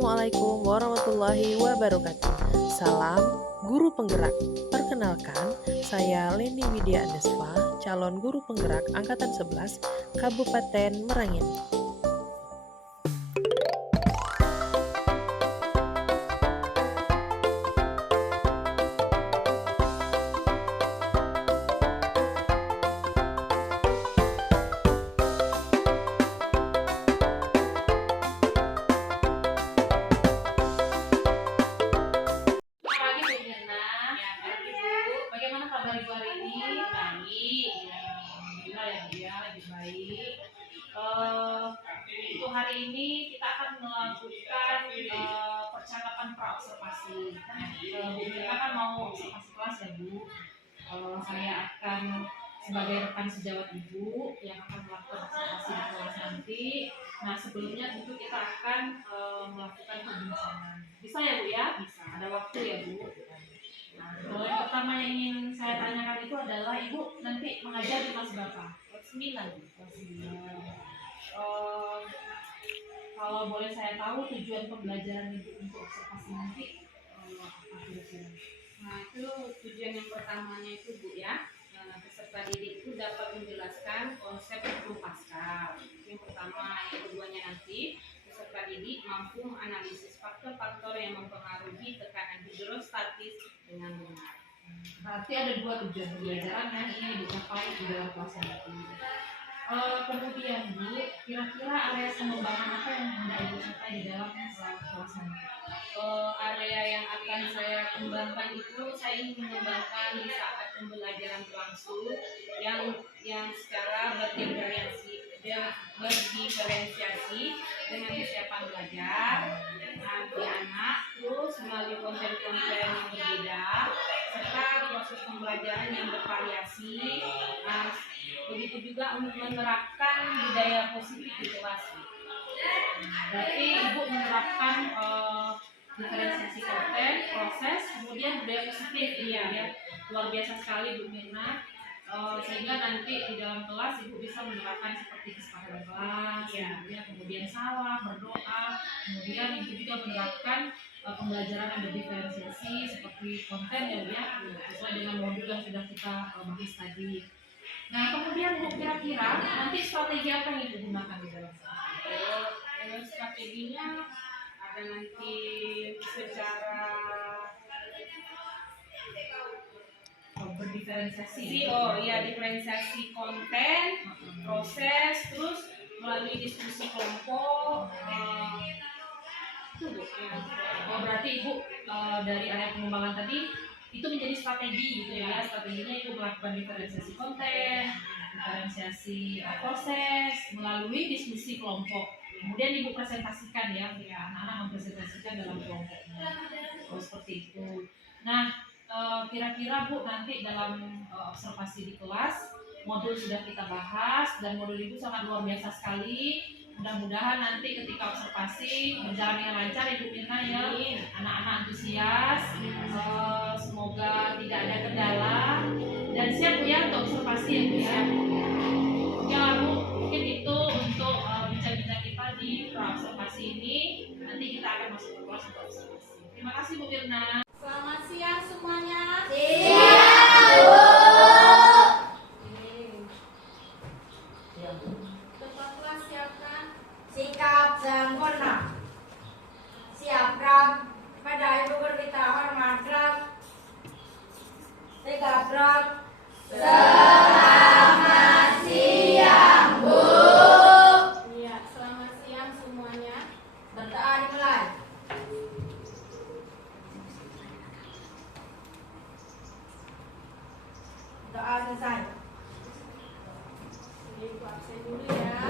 Assalamualaikum warahmatullahi wabarakatuh. Salam guru penggerak. Perkenalkan, saya Leni Widya Andesva, calon guru penggerak angkatan 11 Kabupaten Merangin. Bagaimana kabar Ibu hari ini? Baik, ya, alhamdulillah ya Bu ya, lebih baik. Untuk hari ini kita akan melakukan percakapan praobservasi. Bu kita kan mau observasi kelas ya Bu. Saya akan sebagai rekan sejawat Ibu yang akan melakukan observasi di kelas nanti. Nah sebelumnya tentu kita akan melakukan perbincangan. Bisa ya Bu ya? Bisa. Ada waktu ya Bu. Nah, yang pertama yang ingin saya tanyakan itu adalah Ibu nanti mengajar di kelas berapa? Kelas 9. Kelas 9. Kalau boleh saya tahu tujuan pembelajaran Ibu untuk observasi nanti apa kira-kira? Nah, itu tujuan yang pertamanya itu Bu ya, peserta didik itu dapat menjelaskan konsep hukum Pascal. Yang pertama, yang keduanya nanti peserta didik mampu menganalisis faktor-faktor yang mempengaruhi tekanan hidrostatis dengan benar. Berarti ada dua tujuan pembelajaran yang ingin dicapai di dalam kelas nanti. Kemudian Bu, kira-kira area pengembangan apa yang hendak Ibu capai di dalam kelas nanti? Area yang akan saya kembangkan itu saya ingin mengembangkan di saat pembelajaran berlangsung yang secara berdiferensiasi dengan kesiapan belajar nanti anak, terus melalui konten-konten yang berbeda serta proses pembelajaran yang bervariasi. Begitu juga untuk menerapkan budaya positif di kelas. Berarti Ibu menerapkan diferensiasi konten, proses, kemudian budaya positif. Iya ya, luar biasa sekali Bu Mirna. Sehingga nanti di dalam kelas Ibu bisa menerapkan seperti kesepakatan kelas, ya. Kemudian salam, berdoa, kemudian Ibu juga menerapkan pembelajaran yang berdiferensiasi seperti konten ya, sesuai dengan modul yang sudah kita bahas tadi. Nah kemudian Bu kira-kira nanti strategi apa yang Ibu gunakan di dalam kelas? Strateginya ada nanti secara berdiferensiasi. Diferensiasi konten, proses, terus melalui diskusi kelompok. Itu Bu. Berarti Ibu dari area pengembangan tadi itu menjadi strategi gitu ya. Strateginya Ibu melakukan diferensiasi konten, diferensiasi proses melalui diskusi kelompok. Kemudian Ibu presentasikan ya, anak-anak mempresentasikan dalam kelompoknya. Seperti itu. Nah, kira-kira Bu nanti dalam observasi di kelas modul sudah kita bahas dan modul itu sangat luar biasa sekali. Mudah-mudahan nanti ketika observasi berjalan dengan lancar Ibu Mirna ya, anak-anak antusias, semoga tidak ada kendala dan siap Bu ya untuk observasi ya Bu ya. Ya Bu, mungkin itu untuk bincang-bincang kita di observasi ini. Nanti kita akan masuk ke kelas untuk observasi. Terima kasih Bu Mirna. Selamat siang semuanya. Tempat kelas siapkan. Sikap sempurna. Siap gerak. Pada Ibu berita hormat gerak. Tegak gerak. Selamat siang Bu. Iya, selamat siang semuanya. Berdoa dimulai. Doa selesai. Ibu absen dulu ya.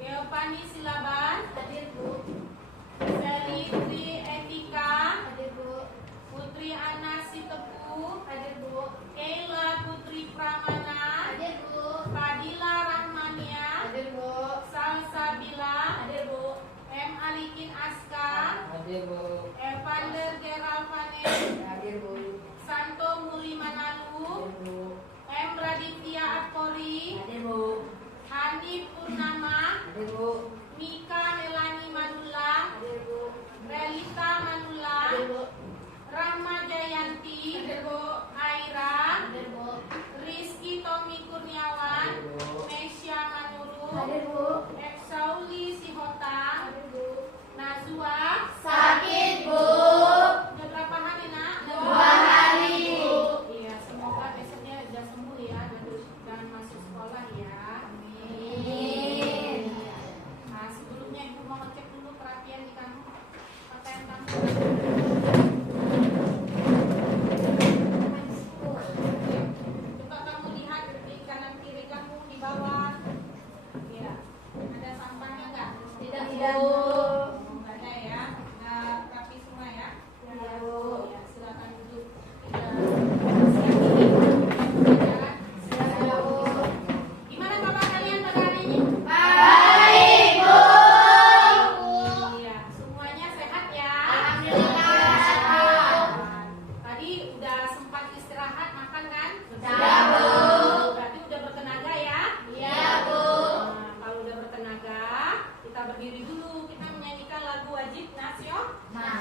Geopani Silaban. Hadir Bu. Sally Tri Etika. Hadir Bu. Putri Ana Sitepu. Hadir Bu. Keila Putri Pramana. Hadir Bu. Fadila Rahmania. Hadir Bu. Salsabila. Hadir Bu. M. Alikin Aska. Hadir Bu. Evander Geralvane. Hadir Bu. Santo Muri Manalu. Hadir Bu. M. Raditya Akori. Hadir Bu. Hanif Purnama. Hadir Bu. Mika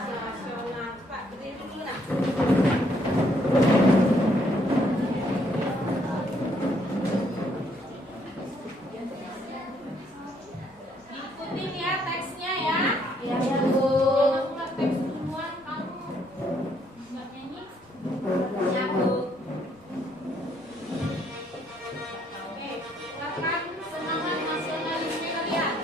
Nasional. Pak, berdiri dulu nak. Ikutin ya teksnya ya. Iya, Bu. Kamu nggak teks duluan, kamu nggak nyanyi? Ya, Bu. Oke, silakan semangat nasionalisme kalian.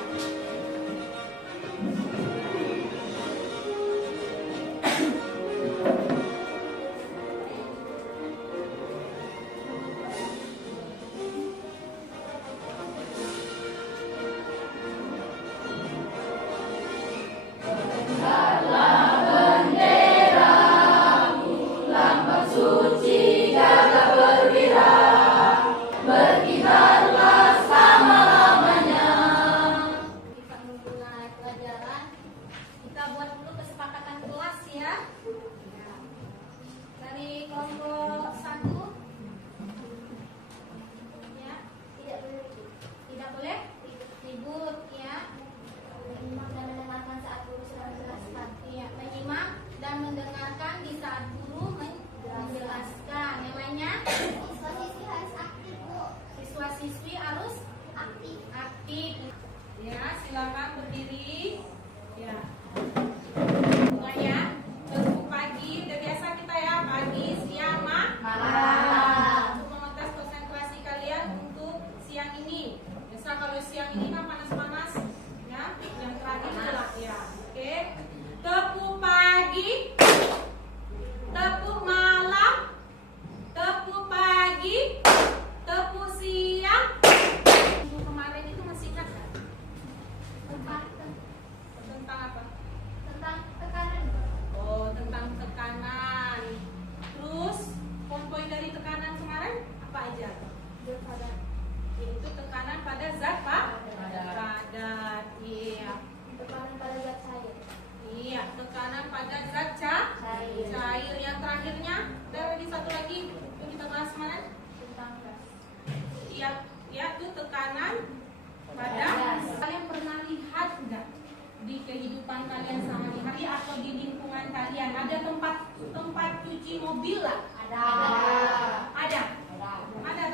Kita memulai pelajaran, kita buat dulu kesepakatan kelas ya. Dari kelompok 1 ya, tidak boleh ribut ya. Menyimak dan mendengarkan saat guru sedang menjelaskan. Ya, menyimak dan mendengarkan di saat guru menjelaskan. Namanya siswa-siswi harus aktif, Bu. Siswa-siswi harus aktif. Ya, silakan berdiri. Ya. Semuanya, tunggu pagi. Udah biasa kita ya, pagi, siang, malam. Untuk mengetes konsentrasi kalian untuk siang ini. Biasa kalau siang ini kan panas-panas, ya. Yang terakhir adalah ya. Oke. Tepuk pagi. Tepuk malam. Tepuk pagi. Tepuk siang. Minggu kemarin itu masih ingat kan? Tentang apa? Tentang tekanan. Oh, tentang tekanan. Terus, poin dari tekanan kemarin apa aja? Yaitu tekanan pada zat padat. Iya. Tekanan pada zat cair. Iya, tekanan pada zat cair. Yang terakhirnya, dari satu lagi yang kita bahas kemarin. Tentang gas. Iya, ya itu tekanan pada. Kalian pernah lihat nggak di kehidupan kalian sehari-hari atau di lingkungan kalian ada tempat cuci mobil lah? Ada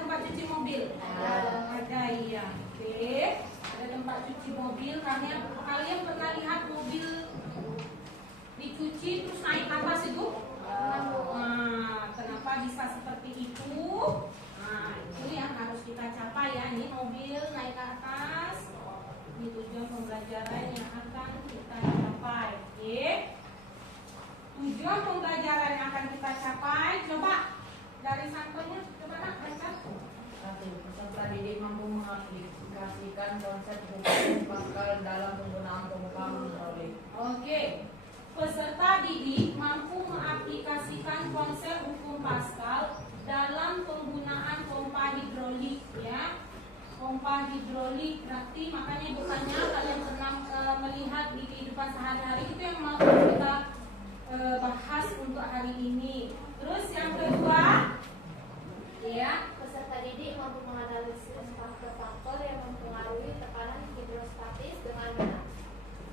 tempat cuci mobil. Ada iya. Oke. Ada tempat cuci mobil. Kalian pernah lihat mobil dicuci terus naik ke atas itu? Nah, kenapa bisa seperti itu? Nah, itu yang harus kita capai ya. Ini mobil naik ke atas. Ini tujuan pembelajaran yang akan kita capai. Oke. Tujuan pembelajaran yang akan kita capai. Coba dari sampelnya, coba nak baca. Peserta didik mampu mengaplikasikan konsep hukum Pascal dalam penggunaan pompa hidrolik. Oke. Peserta didik mampu mengaplikasikan konsep hukum Pascal dalam penggunaan pompa hidrolik ya. Pompa hidrolik berarti makanya bukannya kalian pernah melihat di kehidupan sehari-hari itu yang mau kita bahas untuk hari ini. Terus yang kedua ya, Peserta didik mampu menganalisis faktor-faktor yang mempengaruhi tekanan hidrostatis dengan benar.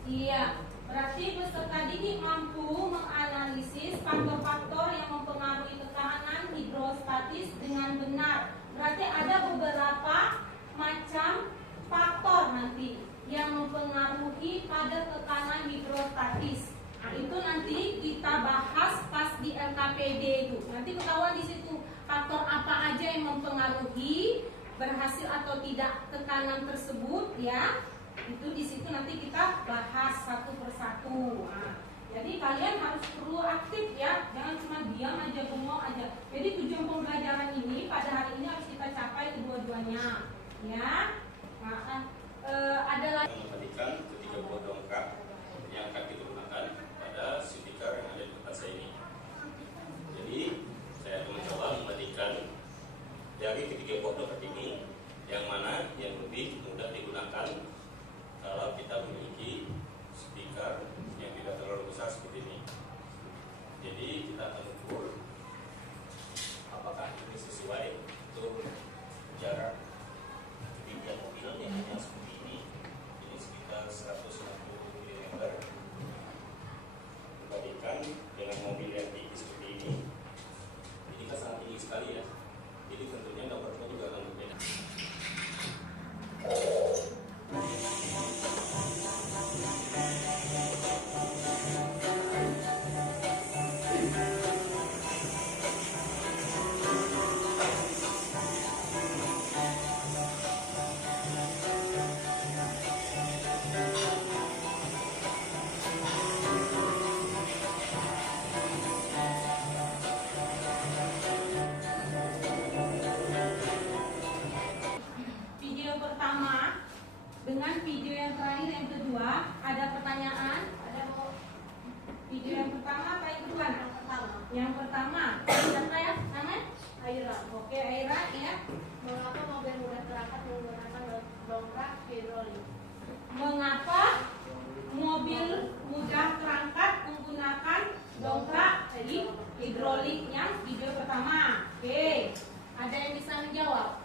iya. Berarti peserta didik mampu menganalisis faktor-faktor yang mempengaruhi tekanan hidrostatis dengan benar. Berarti ada beberapa macam faktor nanti yang mempengaruhi pada tekanan hidrostatis. Nah, itu nanti kita bahas pas di LKPD itu. Nanti ketahuan di situ faktor apa aja yang mempengaruhi berhasil atau tidak tekanan tersebut ya. Itu di situ nanti kita bahas satu persatu. Nah, jadi kalian harus perlu aktif ya, jangan cuma diam aja, bengong aja. Jadi tujuan pembelajaran ini pada hari ini harus kita capai kedua-duanya, ya. Nah, ada lagi. Mematikan ketiga buah dongkrak yang akan kita gunakan pada speaker yang ada di tempat saya ini. Jadi saya akan mencoba mematikan dari ketiga buah dongkrak ini yang mana yang lebih mudah digunakan kalau kita memiliki speaker yang tidak terlalu besar seperti ini. Jadi kita akan ukur apakah ini sesuai untuk jarak ketinggian mobil yang hanya seperti ini sekitar 160 mm Yang pertama, siapa ya? Namanya? Aira. Oke, Aira ya. Mengapa mobil mudah terangkat menggunakan dongkrak hidrolik? Mengapa mobil mudah terangkat menggunakan dongkrak hidrolik yang video pertama? Oke, ada yang bisa menjawab?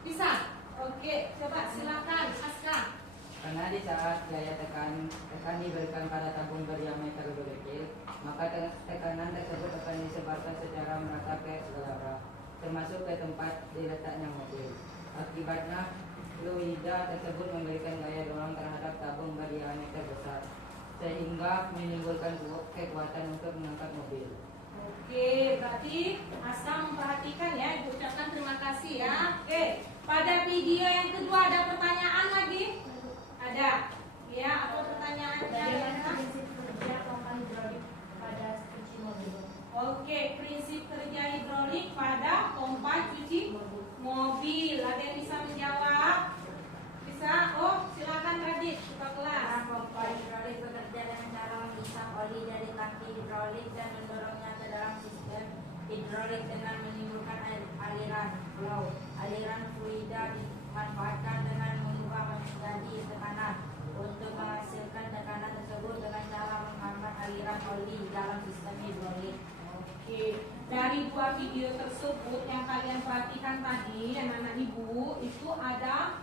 Bisa? Oke, coba silakan Aska. Karena di saat gaya tekan diberikan pada tabung berdiameter lebih kecil, maka tekanan tersebut akan disebarkan secara merata ke segala arah, termasuk ke tempat diletaknya mobil. Akibatnya, fluida tersebut memberikan gaya dorong terhadap tabung berdiameter besar, sehingga menimbulkan kekuatan untuk mengangkat mobil. Oke, berarti Aska memperhatikan ya, Ibu ucapkan terima kasih ya. Oke, pada video yang kedua ada pertanyaan lagi? Ada. Ya, apa pertanyaannya? Bagaimana prinsip kerja pompa hidrolik pada cuci mobil? Oke, prinsip kerja hidrolik pada pompa cuci mobil. Ada yang bisa menjawab? Bisa? Oh, silakan Radit, buka kelas. Pompa hidrolik bekerja dengan cara menghisap oli dari tangki hidrolik dan mendorongnya ke dalam sistem hidrolik dengan menimbulkan aliran flow. Aliran fluida dimanfaatkan dengan mengubah menjadi tekanan untuk menghasilkan tekanan tersebut dengan cara menghambat aliran oli dalam sistem hidrolik. Oke, dari dua video tersebut yang kalian perhatikan tadi, anak-anak ibu, itu ada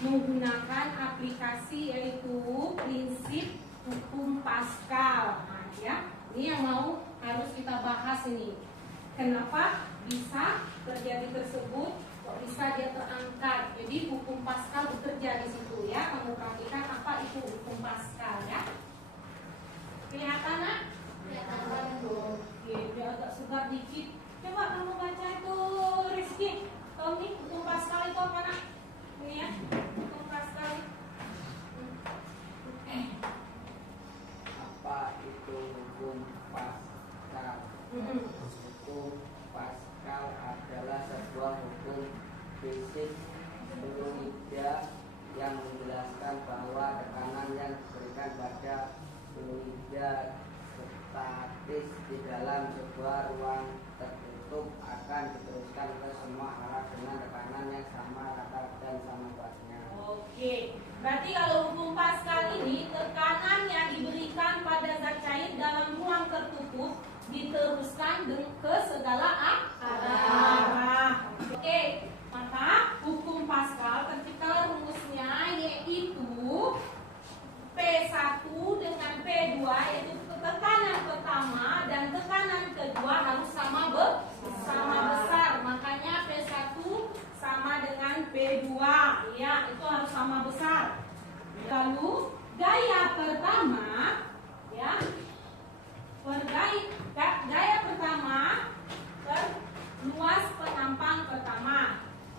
menggunakan aplikasi yaitu prinsip hukum Pascal. Nah, ya, ini yang harus kita bahas ini. Kenapa bisa terjadi tersebut? Kok bisa dia terangkat? Jadi hukum Pascal bekerja di situ ya. Kamu perhatikan apa itu hukum Pascal ya? Kelihatan nak? Oke, dia agak segar dikit. Coba kamu baca itu Rizky. Tahu nih hukum Pascal itu apa nak? Ini ya, hukum Pascal. Apa itu hukum Pascal? Hukum Pascal adalah sebuah hukum fisik fluida yang menjelaskan bahwa tekanan yang diberikan pada fluida statis di dalam sebuah ruang tertutup akan diteruskan ke semua arah dengan tekanan yang sama rata dan sama kuatnya. Oke, berarti kalau hukum Pascal ini tekanan yang diberikan pada zat cair dalam ruang tertutup diteruskan ke segala arah. Oke, maka hukum Pascal ketika rumusnya yaitu P1 dengan P2 yaitu tekanan pertama dan tekanan kedua harus sama besar. Makanya P1 sama dengan P2 ya, itu harus sama besar. Lalu gaya pertama ya, gaya pertama perluas penampang pertama.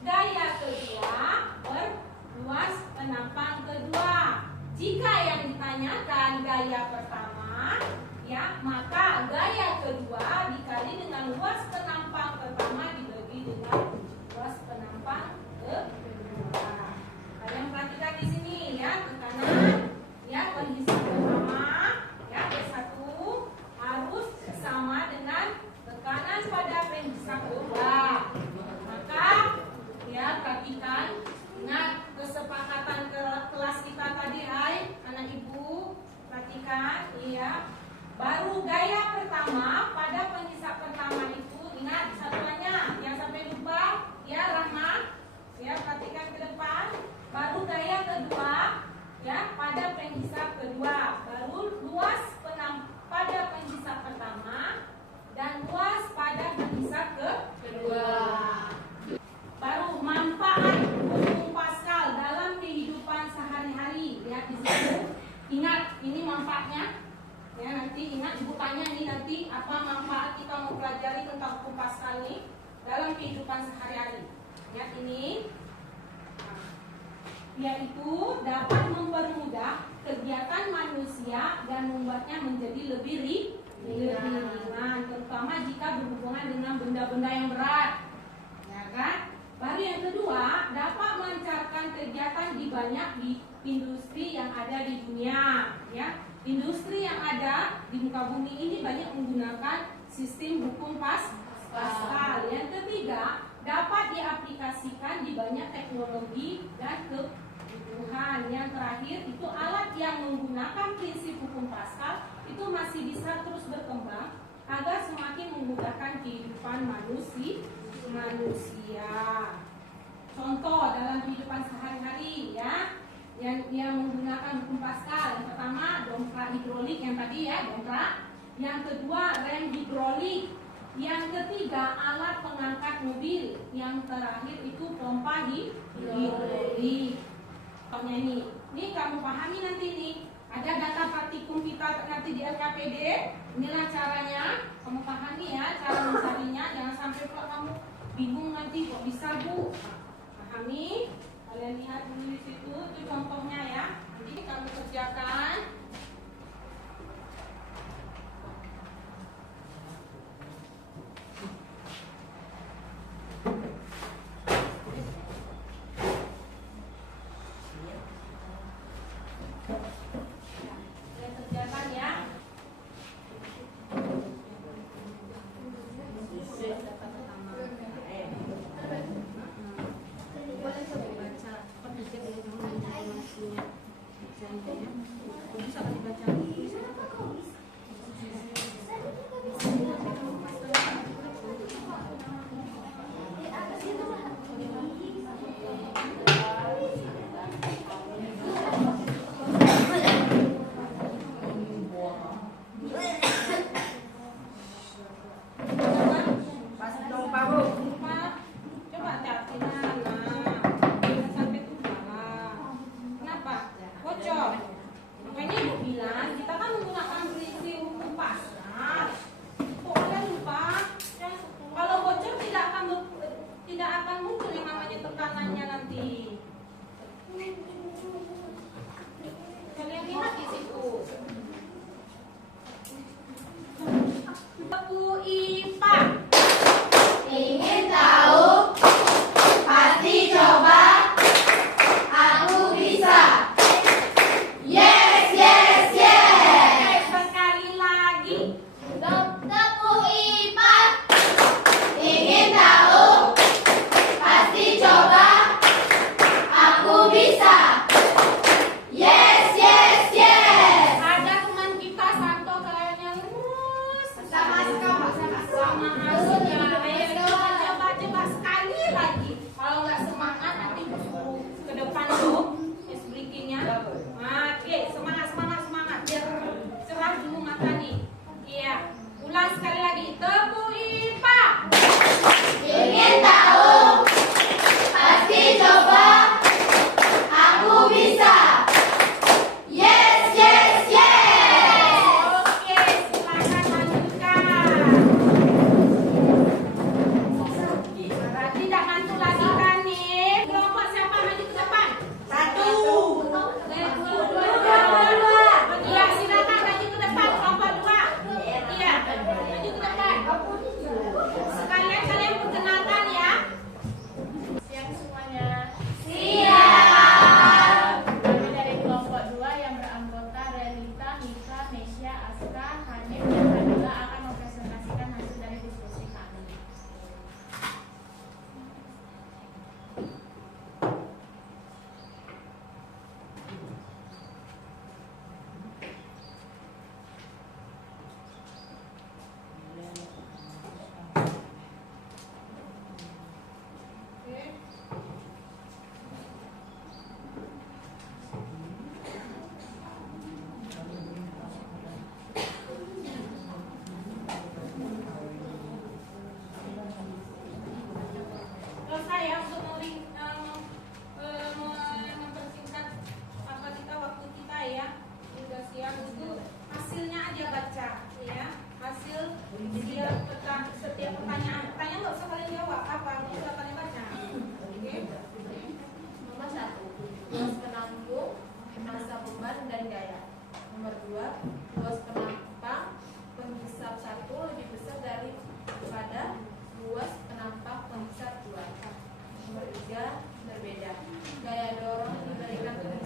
Gaya kedua perluas penampang kedua. Jika yang ditanyakan gaya pertama ya, maka gaya kedua dikali dengan luas penampang pertama dibagi dengan luas penampang kedua. Kalian perhatikan di sini ya, tekanan ya penghisap pertama ya P1 harus sama dengan tekanan pada penghisap kedua. Maka ya perhatikan, ingat kesepakatan kelas kita tadi, hai anak ibu, perhatikan ya. Baru gaya pertama pada penghisap pertama itu, ingat satuannya, yang sampai lupa ya Rahma ya, perhatikan ke depan. Baru gaya kedua ya pada penghisap kedua, baru luas pada penghisap pertama dan luas pada penghisap kedua. Baru manfaat hukum Pascal dalam kehidupan sehari-hari. Lihat di sini. Ingat, ini manfaatnya. Ya, nanti ingat ibu tanya nih nanti apa manfaat kita mau pelajari tentang hukum Pascal ini dalam kehidupan sehari-hari. Lihat ini. Yaitu dapat mempermudah kegiatan manusia dan membuatnya menjadi lebih ringan, terutama jika berhubungan dengan benda-benda yang berat. Ya kan? Baru yang kedua, dapat melancarkan kegiatan di banyak di industri yang ada di dunia, ya. Industri yang ada di muka bumi ini banyak menggunakan sistem hukum Pascal. Yang ketiga, dapat diaplikasikan di banyak teknologi dan kebutuhan. Yang terakhir, itu alat yang menggunakan prinsip hukum Pascal itu masih bisa terus berkembang agar semakin memudahkan kehidupan manusia. Contoh dalam kehidupan sehari-hari ya, yang menggunakan hukum Pascal. Yang pertama, dongkrak hidrolik yang tadi ya, dongkrak. Yang kedua, rem hidrolik. Yang ketiga, alat pengangkat mobil. Yang terakhir itu pompa hidrolik. Contohnya ini kamu pahami nanti nih. Ada data praktikum kita nanti di LKPD. Inilah caranya, kamu pahami ya cara mencarinya. Jangan sampai pula kamu bingung nanti kok bisa Bu. Pahami? Kalian lihat dulu di situ, itu contohnya ya. Nanti kamu kerjakan.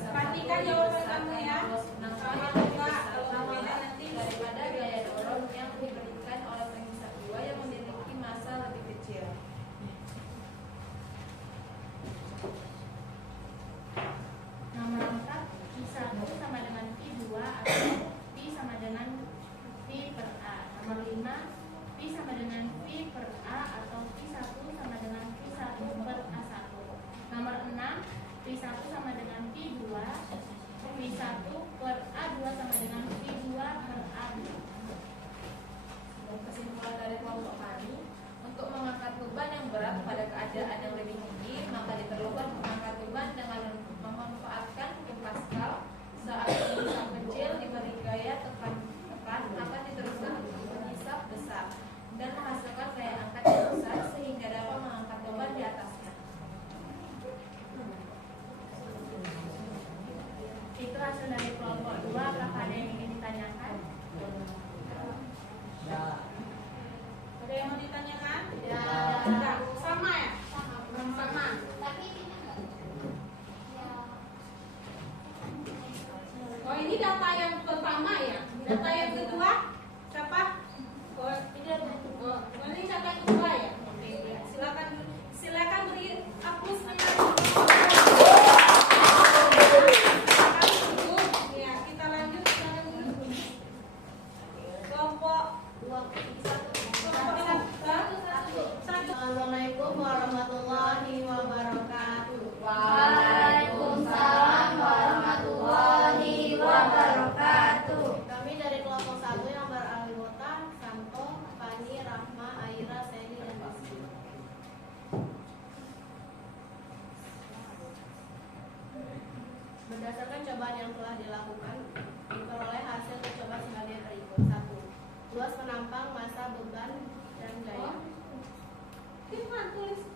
Perhatikan jawaban kamu ya. Sama juga kalau dilakukan diperoleh hasil tercoba sebagai berikut. 1. Luas penampang, massa, beban, dan gaya. Gimana tulis?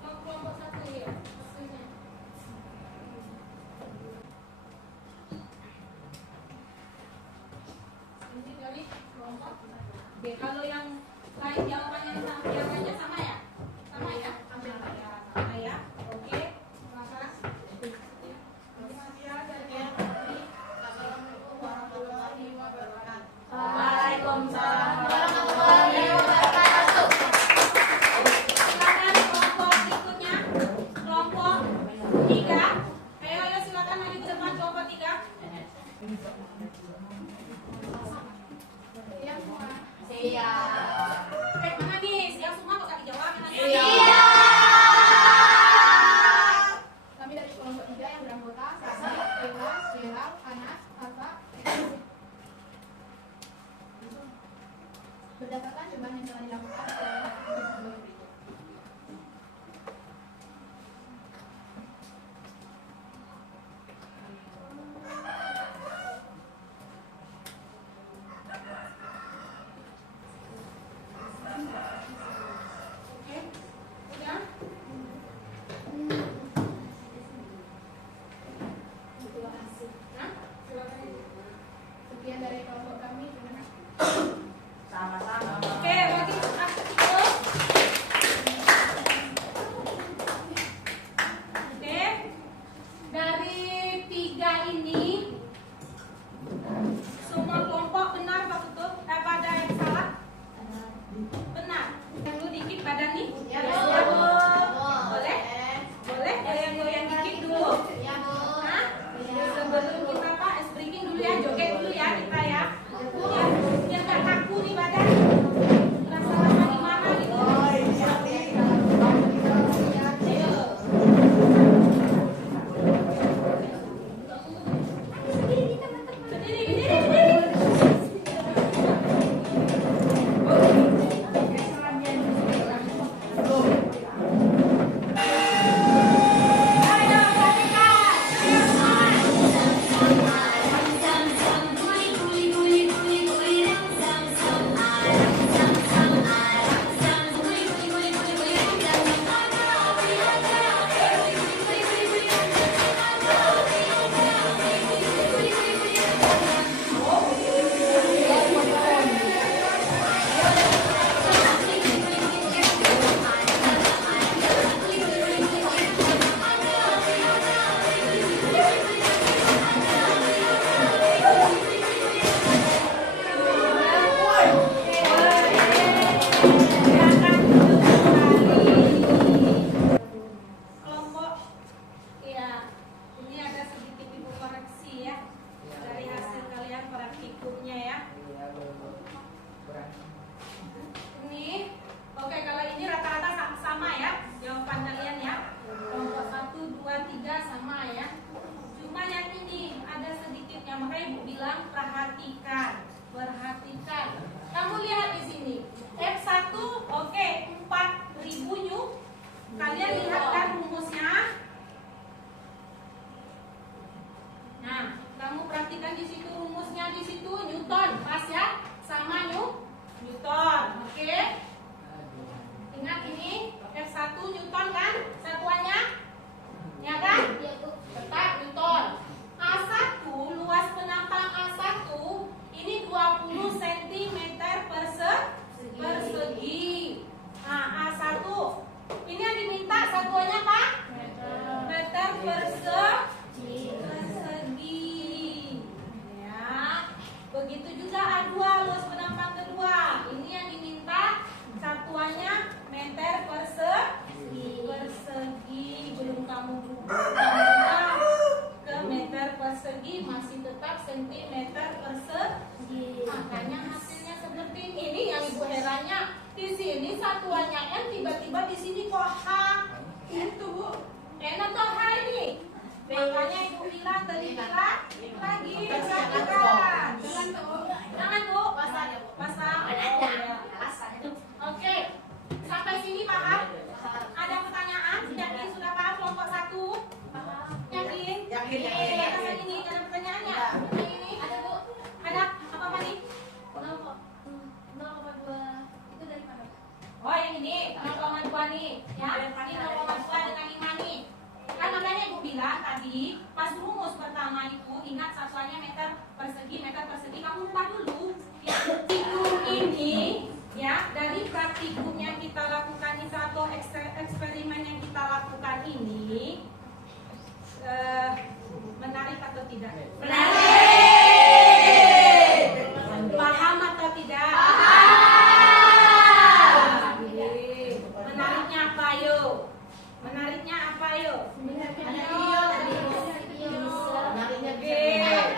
Kelompok 1 ya. Ini dari kelompok. Oke, kalau yang lain jawabannya yang lainnya sama ya? Sama ya? Hampir ya, sama ya. Oke. Maka Assalamualaikum warahmatullahi wabarakatuh. Waalaikumsalam warahmatullahi wabarakatuh. Silakan kelompok berikutnya. Kelompok 3. Ayo silakan maju ke depan kelompok 3. Siap. Mana nih? Yang semua kok gak dijawab? Kami dari kelompok 3 yang beranggota Sasi, Ella, Jelal, Anas, Hafa, berdasarkan cobaan yang telah dilakukan sebagai berikut. Oke. Udah? Hah? Silakan. Sekian dari kelompok kami. Terima kasih. Oke, bagi aktif. Oke. Dari 3 ini semua kelompok benar Pak Tutup? Apa ada yang salah? Benar. Yang dulu dikit badan nih? Ya, Bu. Bu. Boleh? Boleh goyang-goyang dikit dulu. Ya, Bu. Hah? Ya. Sebelum kita Pak, breaking dulu ya, joget dulu ya kita ya. Biar gak kaku nih badan. Rasa-rasa gimana gitu. Ayo. Berdiri. Ayo, perhatikan. Kelompok, ya, ini ada sedikit ibu koreksi ya dari hasil kalian praktikumnya ya. Iya, kurang. Ini, oke kalau ini rata-rata sama ya jawaban kalian ya. Kelompok 1, 2, 3 sama ya. Cuma yang ini ada sedikitnya, makanya ibu bilang perhatikan. Kamu lihat di sini. F1 oke 4.000 new. Kalian lihat kan rumusnya? Nah, kamu perhatikan di situ rumusnya di situ Newton, pas ya? Sama Newton, oke? Ingat ini F1 Newton kan satuannya? Ya kan? Ya, Bu. Tetap Newton. A1 luas penampang A1 ini 20 cm persegi. Nah, A1 ini yang diminta satuannya apa? Meter persegi. Ya. Begitu juga A2 luas penampang kedua. Ini yang diminta satuannya meter persegi. Belum kamu berubah ke meter persegi, masih tetap sentimeter persegi. Makanya hasilnya seperti ini yang ibu herannya. Di sini satuannya M, tiba-tiba di sini kok H. Itu Bu. N atau H ini? Makanya ibu bilang tadi bilang lagi perhatikan. Jangan Bu. Pasang. Oh, ya. Oke. Sampai sini paham? Ada pertanyaan? Yakin sudah paham kelompok 1? Yakin? Yakin. Ini ada pertanyaannya? Ini 0,2 nih, ya. Ini 0,2 dengan 5 nih. Kan makanya Ibu bilang tadi pas rumus pertama itu ingat satuannya meter persegi, kamu ubah dulu. Ya, praktikum ini ya dari praktikum yang kita lakukan itu atau eksperimen yang kita lakukan ini menarik atau tidak? Menarik. Paham atau tidak? Paham. Menariknya apa yuk? Menariknya apa yuk?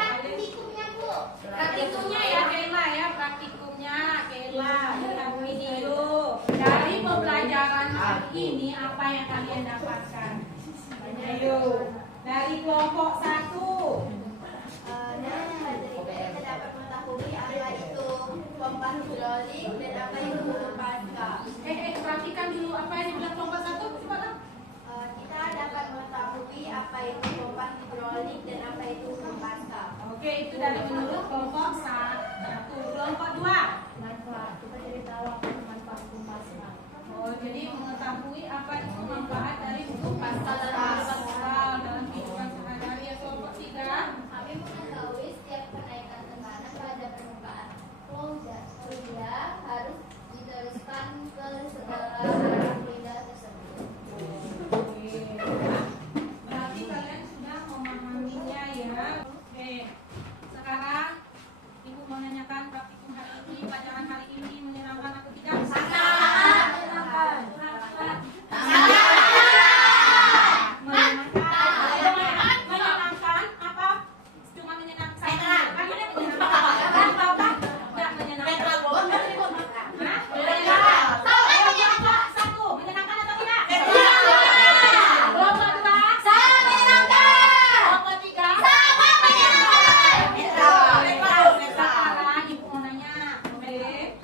Praktikumnya Bu. Praktikumnya ya Kela ya, praktikumnya Kela dengan video. Dari pembelajaran hari ini apa yang kalian dapatkan? Ayo, dari kelompok 1. Kita dapat mengetahui apa itu pompa hidrolik dan apa itu pasca. Perhatikan dulu apa yang dibilang kelompok 1. Coba kan? Kita dapat mengetahui apa itu pompa hidrolik dan apa itu pasca. Oke, itu dari menurut kelompok 1. Kelompok 2. Manfaat. Kita jadi tahu apa itu manfaat pasca. Oh, jadi mengetahui apa itu manfaat dari hukum pascal dalam kehidupan sehari-hari. Ya, kelompok 3. Kami mengetahui setiap kenaikan tekanan pada permukaan fluida harus diteruskan ke segala arah fluida tersebut. Berarti kalian sudah memahaminya ya. Oke. Sekarang Ibu mau nanyakan praktikum hari ini, pelajaran hari ini menyenangkan atau tidak? Sangat menyenangkan. Menyenangkan apa? Cuma menyenangkan. Kamu udah menyenangkan. Apa? Enggak menyenangkan. Hah? Kelompok 1 menyenangkan atau tidak? Kelompok 2 sangat menyenangkan. kelompok 3 Sangat menyenangkan. sekarang Ibu mau nanya. Oke.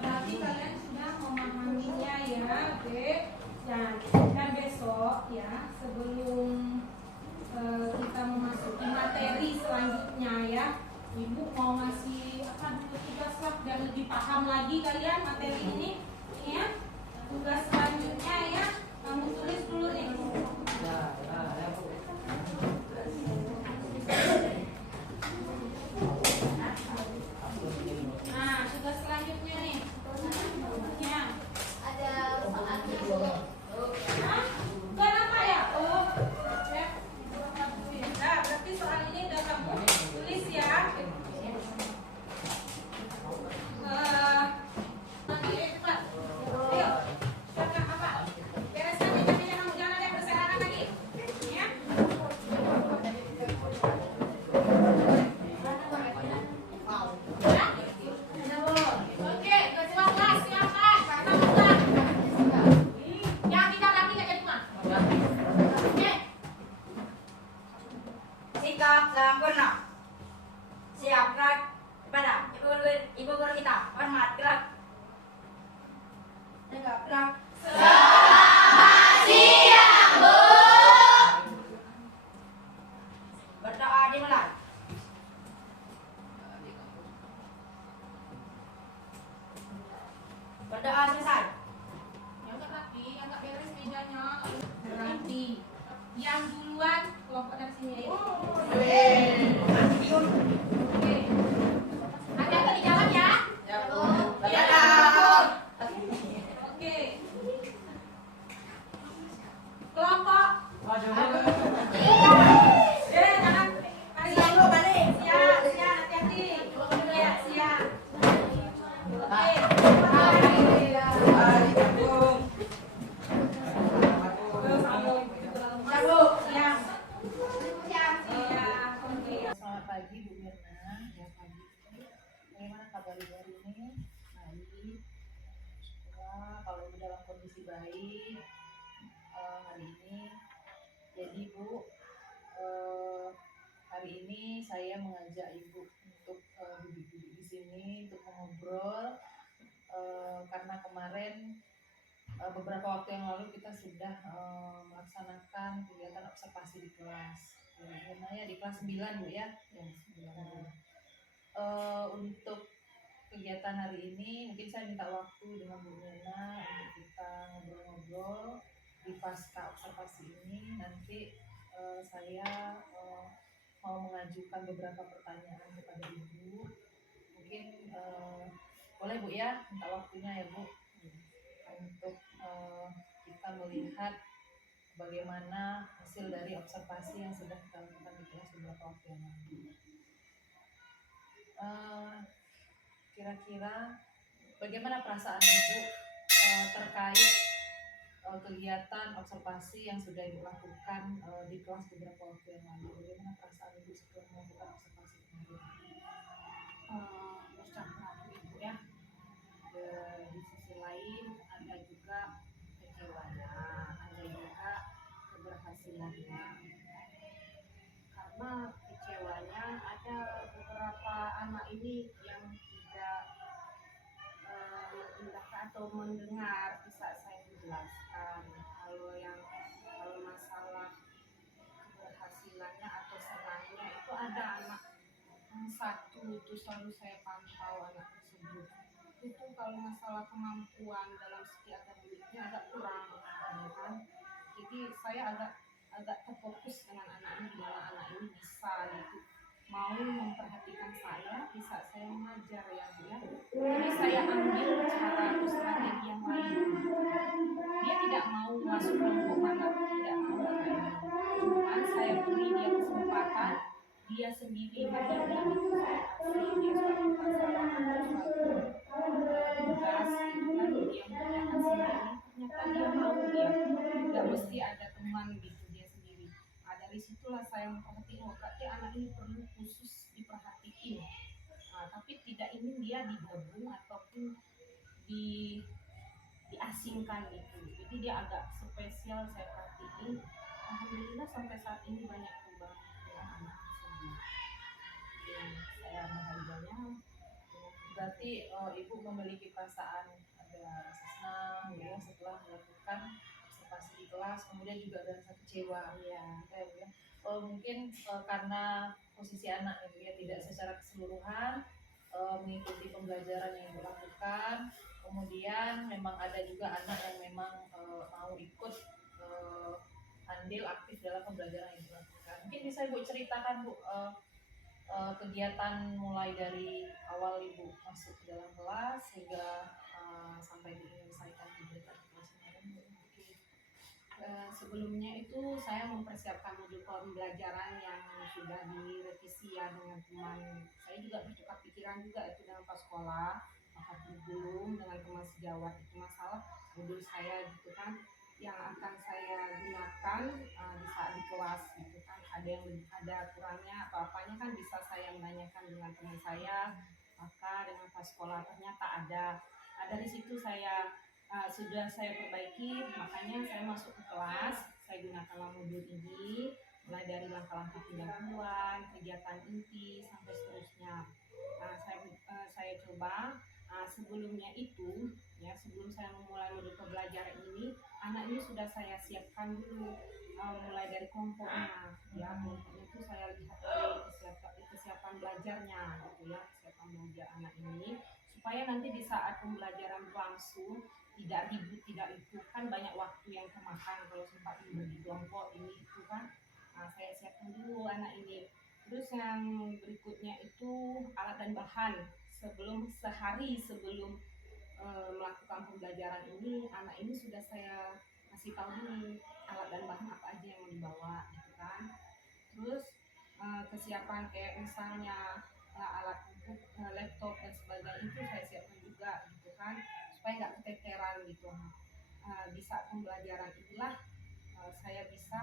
Berarti kalian sudah memahaminya ya. Oke. Dan besok ya sebelum kita memasuki materi selanjutnya ya, Ibu mau ngasih apa dulu tugas lah biar lebih paham lagi kalian materi ini ya. Tugas selanjutnya ya, kamu tulis dulu nih. Nah, tugas selanjutnya nih. Ya. Ada soalnya Bu. Hah? Kenapa ya? Oh, ya. Nah, berarti soal ini udah kamu tulis ya. Cepat. Ayo. Siapkan apa? Bereskan meja-meja kamu, jangan ada yang berserakan lagi. Ya. Oke, ketua kelas silakan. Karena bukan. Yang tidak lagi nggak jadi tuan. Oke. Sikap sempurna. Siap gerak kepada ibu guru kita. Hormat gerak. Tegak gerak. Berdoa dimulai. Berdoa selesai. Yang tak rapi, yang tak beres mejanya. Rapi. Yang duluan kelompok dari sini ya. Oke. Hati-hati di jalan ya. Oke. Kelompok. Jangan. Balik. Siap, hati-hati. Ya, siap. Oke. Selamat pagi Bu Mirna. Ya pagi. Bagaimana kabar Ibu hari ini? Baik. Syukurlah kalau Ibu dalam kondisi baik hari ini. Jadi Bu, hari ini saya mengajak Ibu untuk duduk-duduk di sini untuk mengobrol karena kemarin beberapa waktu yang lalu kita sudah melaksanakan kegiatan observasi di kelas. Di kelas 9 Bu ya. Untuk kegiatan kegiatan hari ini mungkin saya minta waktu dengan Bu Nena untuk kita ngobrol-ngobrol di pasca observasi ini. Nanti saya mau mengajukan beberapa pertanyaan kepada Ibu. Mungkin boleh Bu ya, minta waktunya ya Bu, untuk kita melihat bagaimana hasil dari observasi yang sudah kita lakukan di kelas beberapa waktu yang lalu. Kira-kira bagaimana perasaan Ibu terkait kegiatan observasi yang sudah Ibu lakukan di kelas beberapa waktu yang lalu? Bagaimana perasaan Ibu setelah melakukan observasi kemarin? Bersyukur Ibu ya. Di sisi lain ada juga kecewanya, ada juga keberhasilannya. Karena kecewanya ada beberapa anak ini yang tidak mengindahkan atau mendengar bisa saya jelaskan. Kalau masalah keberhasilannya atau senangnya itu ada anak satu itu selalu saya pantau anak tersebut itu kalau masalah kemampuan dalam segi akademiknya agak kurang ya kan. Jadi saya agak terfokus dengan anak ini, dimana anak ini bisa gitu mau memperhatikan saya, bisa saya mengajar ya Bu ya. Jadi saya ambil cara atau strategi yang lain. Dia tidak mau masuk kelompok mana, tidak mau. Cuman saya beri dia kesempatan, dia sendiri berjalan itu saya kasih dia suatu masalah atau suatu tugas gitu kan, dia mengerjakan sendiri. Ternyata dia mau, dia nggak mesti ada teman gitu, dia sendiri. Nah, dari situlah saya memperhatikan, oh berarti anak ini perlu khusus diperhatiin. Nah, tapi tidak ingin dia digabung ataupun diasingkan gitu. Jadi dia agak spesial saya perhatiin. Alhamdulillah sampai saat ini banyak perubahan dengan anak tersebut. Yang saya bahagianya. Berarti Ibu memiliki perasaan ada rasa senang ya setelah melakukan observasi di kelas, kemudian juga ada rasa kecewa ya. Mungkin karena posisi anak ya tidak secara keseluruhan mengikuti pembelajaran yang dilakukan, kemudian memang ada juga anak yang memang mau ikut andil aktif dalam pembelajaran yang dilakukan. Mungkin bisa Ibu ceritakan Bu kegiatan mulai dari awal Ibu masuk ke dalam kelas hingga sampai menyelesaikan kegiatan kelas kemarin. Sebelumnya itu saya mempersiapkan modul pembelajaran yang sudah direvisi ya dengan teman. Saya juga bertukar pikiran juga itu dengan Pak Sekolah, Pak Kurikulum dengan teman sejawat itu masalah modul saya gitu kan yang akan saya gunakan di saat di kelas gitu kan, ada kurangnya atau apanya kan bisa saya menanyakan dengan teman saya, maka dengan Pak Sekolah ternyata ada. Nah, dari situ saya sudah saya perbaiki, makanya saya masuk ke kelas, saya gunakanlah modul ini, mulai dari langkah-langkah pendahuluan, kegiatan inti, sampai seterusnya. Nah, saya coba sebelumnya itu, ya sebelum saya memulai modul pembelajaran ini, anak ini sudah saya siapkan dulu, mulai dari kelompoknya, ya kelompoknya itu saya lihat dari kesiapan belajarnya, gitu ya, kesiapan belajar anak ini, supaya nanti di saat pembelajaran berlangsung tidak ribut, tidak itu kan banyak waktu yang kemakan kalau sempat dibagi kelompok ini itu kan. Nah, saya siapkan dulu anak ini. Terus yang berikutnya itu alat dan bahan. Sehari sebelum melakukan pembelajaran ini, anak ini sudah saya kasih tahu dulu alat dan bahan apa aja yang mau dibawa gitu kan. Terus kesiapan kayak misalnya alat untuk laptop dan sebagainya itu saya siapkan juga gitu kan, supaya nggak keteteran gitu. Di saat pembelajaran inilah saya bisa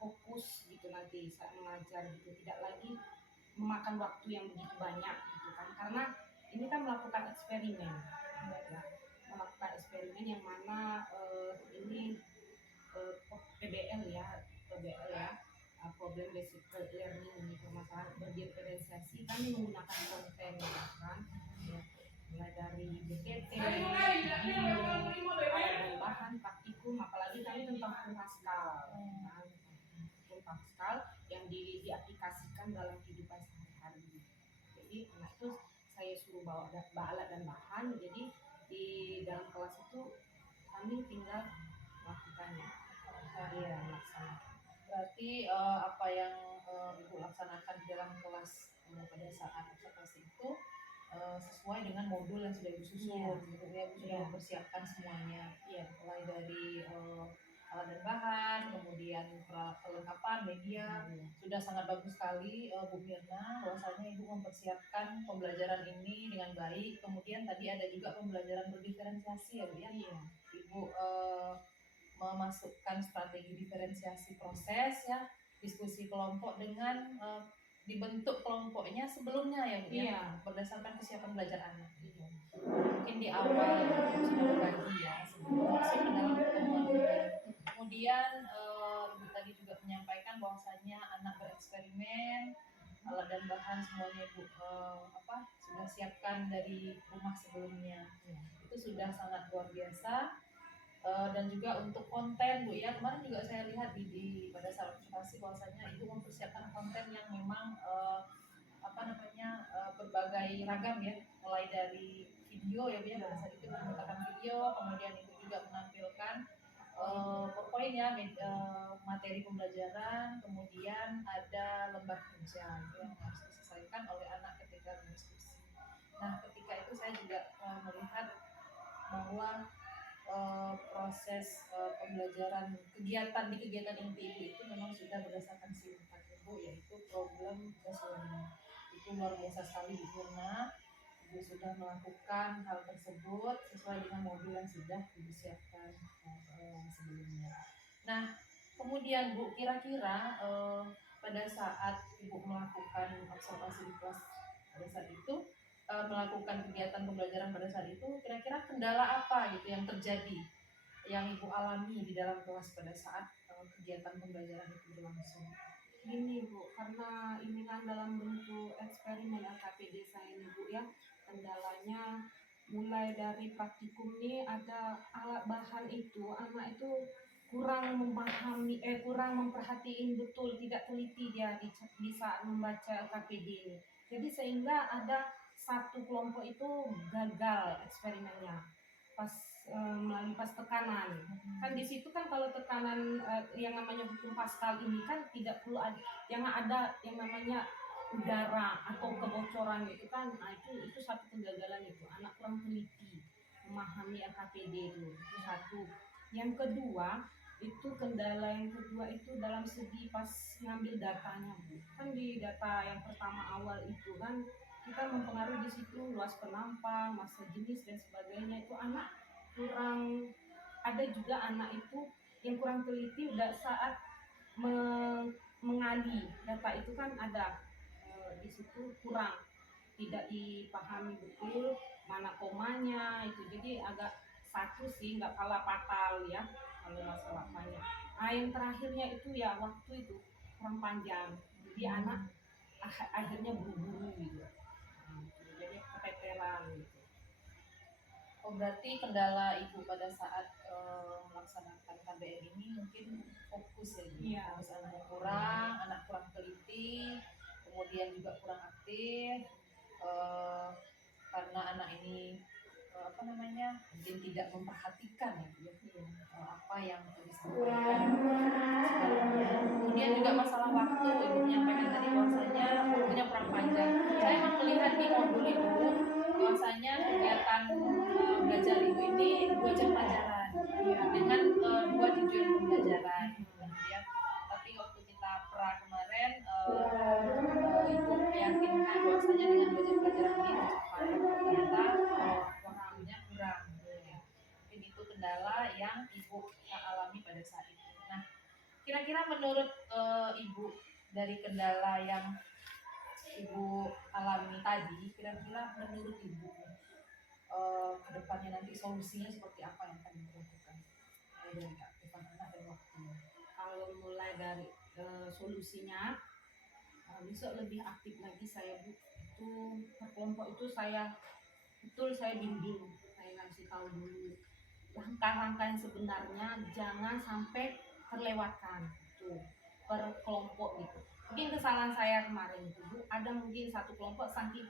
fokus gitu nanti saat mengajar gitu, tidak lagi memakan waktu yang begitu banyak gitu kan, karena ini kan melakukan eksperimen ya, melakukan eksperimen yang mana ini PBL ya problem basic learning ini, permasalahan berdiferensiasi, kami menggunakan konten ya kan ya, mulai dari BKT, video, alat dan bahan, praktikum, apalagi kami tentang Pascal Pascal yang diaplikasikan dalam kehidupan sehari-hari. Jadi anak itu saya suruh bawa alat dan bahan, jadi di dalam kelas itu kami tinggal melakukannya. Iya, melaksanakan. Berarti apa yang Ibu laksanakan di dalam kelas pada saat observasi itu sesuai dengan modul yang sudah disusun, gitu ya, Ibu sudah Iya. mempersiapkan semuanya, Iya. mulai dari alat dan bahan, kemudian perlengkapan media, sudah sangat bagus sekali Bu Mirna, bahwasanya Ibu mempersiapkan pembelajaran ini dengan baik. Kemudian tadi ada juga pembelajaran berdiferensiasi ya Bu ya. Iya. Ibu memasukkan strategi diferensiasi proses ya, diskusi kelompok dengan dibentuk kelompoknya sebelumnya ya Bu ya, Iya. berdasarkan kesiapan belajar anak. Mungkin di awal sudah berbagi ya sebelum masuk ke dalam pertemuan ini. Kemudian Ibu tadi juga menyampaikan bahwasanya anak bereksperimen, alat dan bahan semuanya Ibu sudah siapkan dari rumah sebelumnya. Itu sudah sangat luar biasa. Dan juga untuk konten Bu ya, kemarin juga saya lihat di pada saat observasi bahwasanya Ibu mempersiapkan konten yang memang berbagai ragam ya, mulai dari video ya Bu ya, pada saat itu menggunakan video, kemudian Ibu juga menampilkan PowerPoint ya, materi pembelajaran, kemudian ada lembar kerja yang harus diselesaikan oleh anak ketika berdiskusi. Nah, ketika itu saya juga melihat bahwa proses pembelajaran kegiatan inti Ibu itu memang sudah berdasarkan sifat Ibu, yaitu problem solving. Itu luar biasa sekali Bu Mirna. Ibu sudah melakukan hal tersebut sesuai dengan modul yang sudah disiapkan sebelumnya. Nah, kemudian Bu, kira-kira pada saat Ibu melakukan observasi di kelas pada saat itu, melakukan kegiatan pembelajaran pada saat itu, kira-kira kendala apa gitu yang terjadi, yang Ibu alami di dalam kelas pada saat kegiatan pembelajaran itu berlangsung? Gini Bu, karena ini kan dalam bentuk eksperimen LKPD saya ini Bu ya, kendalanya mulai dari praktikum ini ada alat bahan itu, anak itu kurang memahami, kurang memperhatiin betul, tidak teliti dia di saat membaca LKPD ini. Jadi sehingga ada satu kelompok itu gagal eksperimennya melalui pas tekanan. Kan di situ kan kalau tekanan yang namanya hukum Pascal ini kan tidak perlu ada yang namanya udara atau kebocoran gitu kan. Nah, itu satu kegagalan itu. Anak kurang teliti memahami LKPD itu satu. Yang kedua, itu kendala yang kedua itu dalam segi pas ngambil datanya Bu. Kan di data yang pertama awal itu kan kita mempengaruhi di situ luas penampang, masa jenis dan sebagainya, itu anak kurang, ada juga anak itu yang kurang teliti udah saat mengali data itu kan ada di situ kurang, tidak dipahami betul mana komanya itu, jadi agak satu sih nggak kalah fatal ya kalau masalah banyak. Nah, yang terakhirnya itu ya waktu itu kurang panjang, jadi anak akhirnya buru-buru gitu. Jadi keteteran gitu. Oh, berarti kendala Ibu pada saat melaksanakan KBM ini mungkin fokus ya Bu? Iya. Fokus anak kurang teliti, kemudian juga kurang aktif, karena anak ini mungkin tidak memperhatikan ya apa yang disampaikan sebelumnya. Kemudian juga masalah waktu, Ibu menyampaikan tadi bahwasanya waktunya kurang panjang. Saya memang melihat di modul itu bahwasanya kegiatan belajar Ibu ini 2 jam pelajaran dengan 2 tujuan pembelajaran ya. Tapi waktu kita pra kemarin Ibu meyakinkan bahwasanya dengan 2 jam pelajaran ini tercapai, ternyata waktunya kurang ya. Mungkin itu kendala yang Ibu alami pada saat itu. Nah, kira-kira menurut Ibu, dari kendala yang Ibu alami tadi, kira-kira menurut Ibu kedepannya nanti solusinya seperti apa yang akan dilakukan dari keaktifan anak dan waktunya? Kalau mulai dari solusinya, besok lebih aktif lagi saya Bu. Itu per kelompok itu saya bimbing, saya kasih tahu dulu langkah-langkah yang sebenarnya jangan sampai terlewatkan itu per kelompok gitu. Mungkin kesalahan saya kemarin itu Bu, ada mungkin satu kelompok saking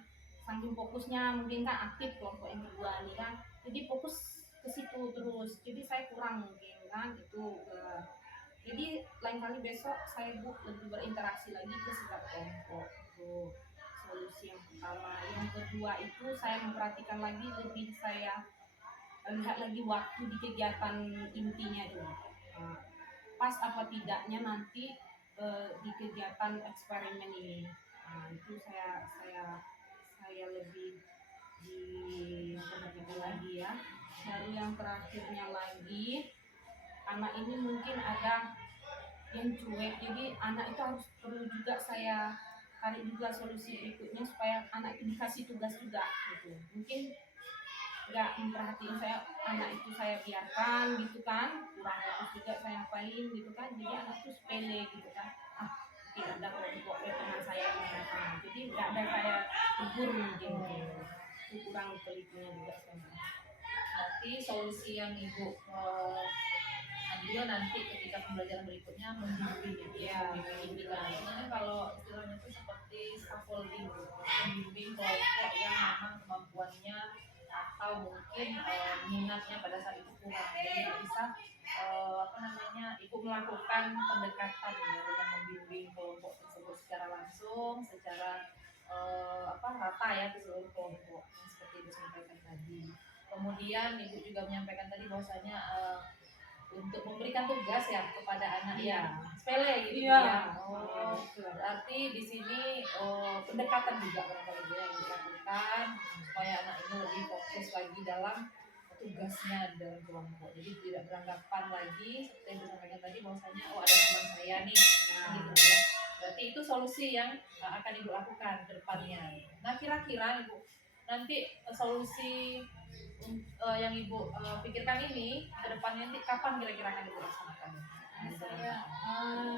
saking fokusnya mungkin kan aktif kelompok yang kedua nih kan, jadi fokus ke situ terus, jadi saya kurang mungkin kan itu. Jadi lain kali besok saya lebih berinteraksi lagi ke setiap kelompok itu solusi yang pertama. Yang kedua itu saya memperhatikan lagi, lebih saya lihat lagi waktu di kegiatan intinya dulu. Pas apa tidaknya nanti di kegiatan eksperimen ini. Itu saya lebih di lagi ya. Baru yang terakhirnya lagi, anak ini mungkin ada yang cuek, jadi anak itu harus perlu juga saya cari juga solusi berikutnya supaya anak itu dikasih tugas juga gitu. Mungkin nggak memperhatiin saya, anak itu saya biarkan gitu kan, kurang fokus juga saya ngapain gitu kan, jadi anak itu sepele gitu kan, tidak ada kelompok teman saya jadi nggak ada saya tegur mungkin itu kurang telitinya juga saya. Berarti solusi yang Ibu ambil nanti ketika pembelajaran berikutnya membimbing ya, ini kalau istilahnya itu seperti scaffolding, membimbing kelompok yang memang kemampuannya atau mungkin minatnya pada saat itu kurang, jadi bisa Ibu melakukan pendekatan ya dengan membimbing kelompok tersebut secara langsung, secara rata ya ke seluruh kelompok yang seperti Ibu sampaikan tadi. Kemudian Ibu juga menyampaikan tadi bahwasanya untuk memberikan tugas ya kepada anak yang sepele gitu ya. Berarti di sini pendekatan juga barangkali yang dilakukan supaya anak ini lebih fokus lagi dalam tugasnya dalam kelompok. Jadi tidak beranggapan lagi seperti yang disampaikan tadi bahwasanya ada teman saya nih gitu ya. Berarti itu solusi yang akan Ibu lakukan ke depannya. Nah, kira-kira Ibu nanti solusi yang Ibu pikirkan ini ke depannya nanti kapan kira-kira akan Ibu laksanakan?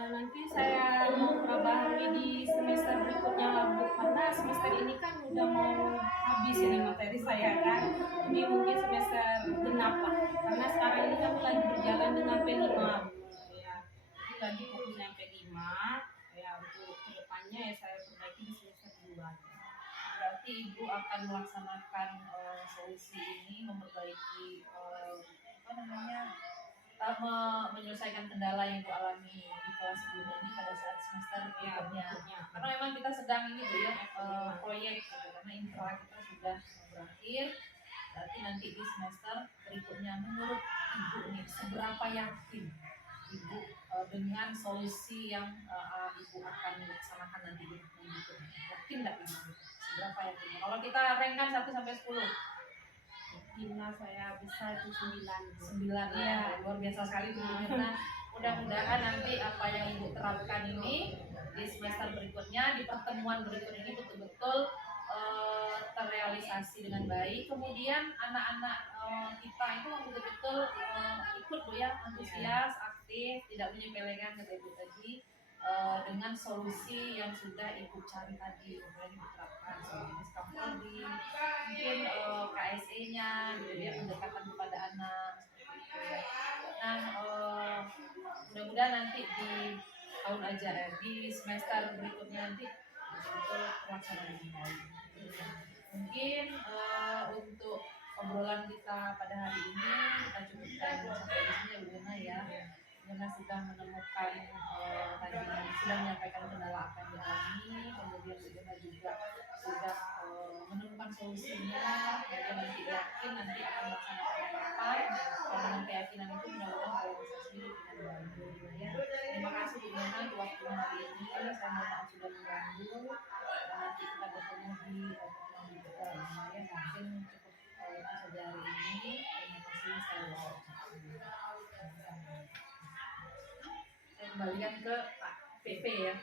Nanti saya mau perbaharui di semester berikutnya lah Bu, karena semester ini kan udah mau habis ini materi saya kan, ini mungkin semester genap lah, karena sekarang ini kami lagi berjalan dengan P5 ya, jadi lagi fokusnya P5 ya, untuk kedepannya ya saya perbaiki di semester 2. Berarti Ibu akan melaksanakan solusi ini, memperbaiki menyelesaikan kendala yang Ibu alami di kelas sebelumnya ini pada saat semester berikutnya. Karena memang kita sedang ini Bu ya, proyek gitu, karena intra kita sudah berakhir. Berarti nanti di semester berikutnya menurut Ibu nih seberapa yakin Ibu dengan solusi yang Ibu akan laksanakan nanti di berikutnya? Yakin nggak Ibu? Seberapa yakin? Kalau kita rankkan 1 sampai 10. Yakinlah saya bisa itu 9 ya, luar biasa sekali karena mudah-mudahan nanti apa yang Ibu terapkan ini di semester berikutnya, di pertemuan berikut ini betul-betul terrealisasi dengan baik. Kemudian anak-anak kita itu betul-betul ikut Bu ya, antusias, aktif, tidak menyepelekan kata Ibu tadi, dengan solusi yang sudah Ibu cari tadi, kemudian Ibu terapkan seperti scaffolding, mungkin KSE-nya, gitu ya, pendekatan kepada anak seperti itu. Nah, mudah-mudahan nanti di tahun ajaran di semester berikutnya nanti betul-betul terlaksana dengan baik. Mungkin untuk obrolan kita pada hari ini kita cukupkan sampai di sini Bu Lena ya. Karena sudah menemukan tadi sudah menyampaikan kendala akan dialami, kemudian Bu Lena juga sudah menemukan solusinya, dan nanti yakin nanti akan melaksanakan apa, dan dengan keyakinan itu mudah-mudahan realisasi dengan baik ya. Terima kasih Bu Lena untuk waktunya hari ini, saya mohon maaf sudah mengganggu, dan nanti kita bertemu di pertemuan berikutnya ya. Mungkin cukup itu saja hari ini. Terima kasih, saya kembalikan ke Pak PP ya.